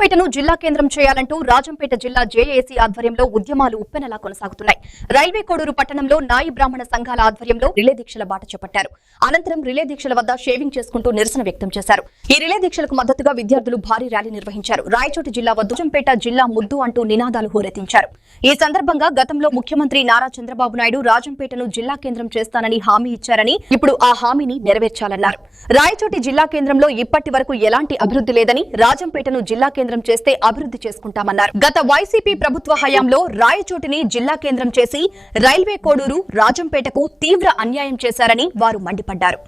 రాజంపేటను జిల్లా కేంద్రం చేయాలంటూ రాజంపేట జిల్లా జేఏసీ ఆధ్వర్యంలో ఉద్యమాలు ఉప్పెనలా కొనసాగుతున్నాయి. రైల్వే కోడూరు పట్టణంలో నాయి బ్రాహ్మణ సంఘాల ఆధ్వర్యంలో రిలే దీక్షల బాట చేపట్టారు. అనంతరం రిలే దీక్షల వద్ద షేవింగ్ చేసుకుంటూ నిరసన వ్యక్తం చేశారు. ఈ రిలే దీక్షలకు మద్దతుగా విద్యార్థులు భారీ ర్యాలీ నిర్వహించారు. రాయచోటి జిల్లా వద్ద రాజంపేట జిల్లా ముద్దు అంటూ నినాదాలు హోరెత్తించారు. ఈ సందర్భంగా గతంలో ముఖ్యమంత్రి నారా చంద్రబాబు నాయుడు రాజంపేటను జిల్లా కేంద్రం చేస్తానని హామీ ఇచ్చారని, ఇప్పుడు ఆ హామీని నెరవేర్చాలన్నారు. రాయచోటి జిల్లా కేంద్రంలో ఇప్పటి వరకు ఎలాంటి అభివృద్ధి లేదని, రాజంపేటను జిల్లా కేంద్రం చేస్తే అభివృద్ధి చేసుకుంటామన్నారు. గత వైసీపీ ప్రభుత్వ హయాంలో రాయచోటిని జిల్లా కేంద్రం చేసి రైల్వే కోడూరు రాజంపేటకు తీవ్ర అన్యాయం చేశారని వారు మండిపడ్డారు.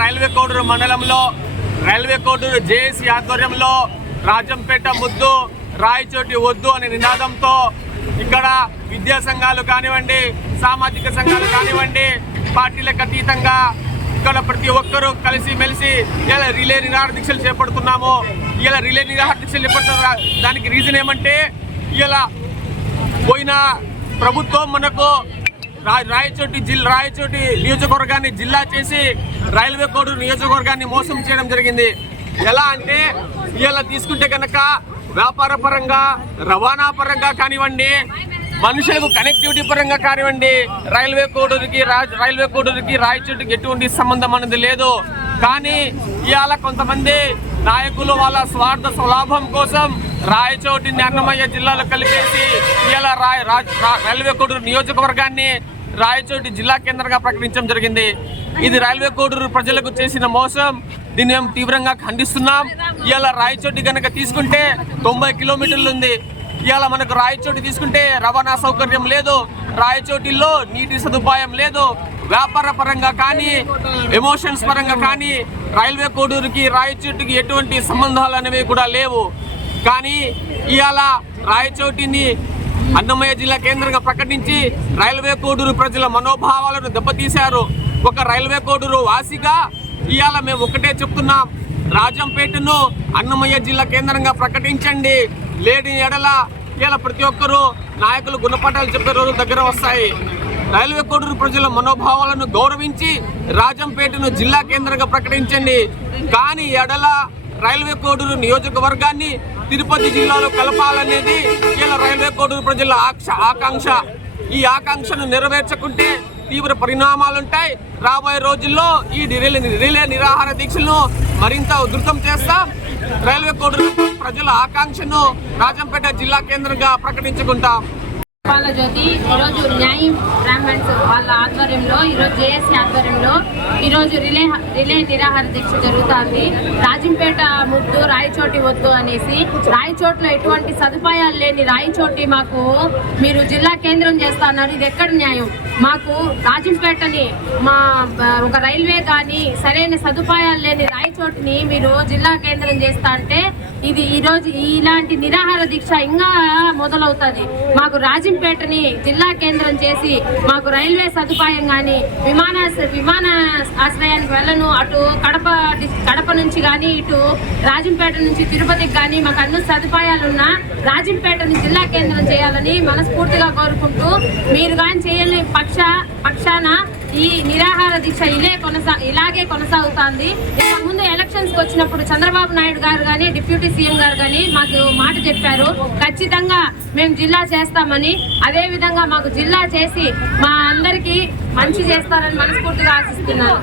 రైల్వే కోడూరు మండలంలో రైల్వే కోడూరు జేఏసీ ఆధ్వర్యంలో రాజంపేట ముద్దు రాయచోటి వద్దు అనే నినాదంతో ఇక్కడ విద్యా సంఘాలు కానివ్వండి, సామాజిక సంఘాలు కానివ్వండి, పార్టీలకు అతీతంగా ఇక్కడ ప్రతి ఒక్కరూ కలిసి మెలిసి ఇలా రిలే నిరాహార దీక్షలు చేపడుతున్నాము. ఇలా రిలే నిరాహార దీక్షలు చేపడుతున్న దానికి రీజన్ ఏమంటే, ఇలా పోయిన ప్రభుత్వం మనకు రాయచోటి నియోజకవర్గాన్ని జిల్లా చేసి రైల్వే కోడూరు నియోజకవర్గాన్ని మోసం చేయడం జరిగింది. ఎలా అంటే ఇలా తీసుకుంటే కనుక వ్యాపార పరంగా, రవాణా పరంగా కానివ్వండి, మనుషులకు కనెక్టివిటీ పరంగా కానివ్వండి, రైల్వే కోడూరుకి రాయచోటికి ఎటువంటి సంబంధం అనేది లేదు. కానీ ఇవాళ కొంతమంది నాయకులు వాళ్ళ స్వార్థ స్వలాభం కోసం రాయచోటిని అన్నమయ్య జిల్లాలో కలిపేసి ఇలా రైల్వే కోడూరు నియోజకవర్గాన్ని రాయచోటి జిల్లా కేంద్రంగా ప్రకటించడం జరిగింది. ఇది రైల్వే కోడూరు ప్రజలకు చేసిన మోసం. దీన్ని మేము తీవ్రంగా ఖండిస్తున్నాం. ఇలా రాయచోటి కనుక తీసుకుంటే 90 కిలోమీటర్లు ఉంది. ఇవాళ మనకు రాయచోటి తీసుకుంటే రవాణా సౌకర్యం లేదు, రాయచోటిలో నీటి సదుపాయం లేదు. వ్యాపార పరంగా కానీ, ఎమోషన్స్ పరంగా కానీ రైల్వే కోడూరుకి రాయచోటికి ఎటువంటి సంబంధాలు అనేవి కూడా లేవు. కానీ ఇవాళ రాయచోటిని అన్నమయ్య జిల్లా కేంద్రంగా ప్రకటించి రైల్వే కోడూరు ప్రజల మనోభావాలను దెబ్బతీశారు. ఒక రైల్వే కోడూరు వాసిగా ఇవాళ మేము ఒకటే చెప్తున్నాం, రాజంపేటను అన్నమయ్య జిల్లా కేంద్రంగా ప్రకటించండి. లేని ఎడల ఇలా ప్రతి ఒక్కరూ నాయకులు గుణపాఠాలు చెప్పే రోజులు దగ్గర వస్తాయి. రైల్వే కోడూరు ప్రజల మనోభావాలను గౌరవించి రాజంపేటను జిల్లా కేంద్రంగా ప్రకటించండి. కానీ ఎడల రైల్వే కోడూరు నియోజకవర్గాన్ని తిరుపతి జిల్లాలో కలపాలనేది ఇలా రైల్వే కోడూరు ప్రజల ఆకాంక్ష. ఈ ఆకాంక్షను నెరవేర్చకుంటే తీవ్ర పరిణామాలుంటాయి. రాబోయే రోజుల్లో ఈ రిలే నిరాహార దీక్షలను మరింత ఉధృతం చేస్తాం. రైల్వే కోడూరు ప్రజల ఆకాంక్షను రాజంపేట జిల్లా కేంద్రంగా ప్రకటించుకుంటాం. జ్యోతి ఈరోజు న్యాయ బ్రాహ్మణ్స్ వాళ్ళ ఆధ్వర్యంలో, ఈరోజు జేఏసీ ఆధ్వర్యంలో ఈరోజు రిలే నిరాహార దీక్ష జరుగుతుంది. రాజంపేట ముద్దు రాయచోటి వద్దు అనేసి, రాయచోటిలో ఎటువంటి సదుపాయాలు లేని రాయచోటి మాకు మీరు జిల్లా కేంద్రం చేస్తున్నారు. ఇది ఎక్కడ న్యాయం? మాకు రాజంపేటని ఒక రైల్వే కానీ సరైన సదుపాయాలు లేని రాయచోటిని మీరు జిల్లా కేంద్రం చేస్తా అంటే ఇది ఈరోజు ఇలాంటి నిరాహార దీక్ష ఇంకా మొదలవుతుంది. మాకు రాజంపేటని జిల్లా కేంద్రం చేసి మాకు రైల్వే సదుపాయం కానీ, విమాన ఆశ్రయానికి వెళ్ళను, అటు కడప నుంచి కానీ ఇటు రాజంపేట నుంచి తిరుపతికి కానీ మాకు అన్ని సదుపాయాలున్నా రాజంపేటని జిల్లా కేంద్రం చేయాలని మనస్ఫూర్తిగా కోరుకుంటూ, మీరు కానీ చేయని పక్షాన ఈ నిరాహార దీక్ష ఇలాగే కొనసాగుతుంది. ఇంతకుముందు ఎలక్షన్స్కి వచ్చినప్పుడు చంద్రబాబు నాయుడు గారు కానీ, డిప్యూటీ సీఎం గారు కానీ మాకు మాట చెప్పారు, ఖచ్చితంగా మేము జిల్లా చేస్తామని. అదేవిధంగా మాకు జిల్లా చేసి మా అందరికీ మంచి చేస్తారని మనస్ఫూర్తిగా ఆశిస్తున్నాను.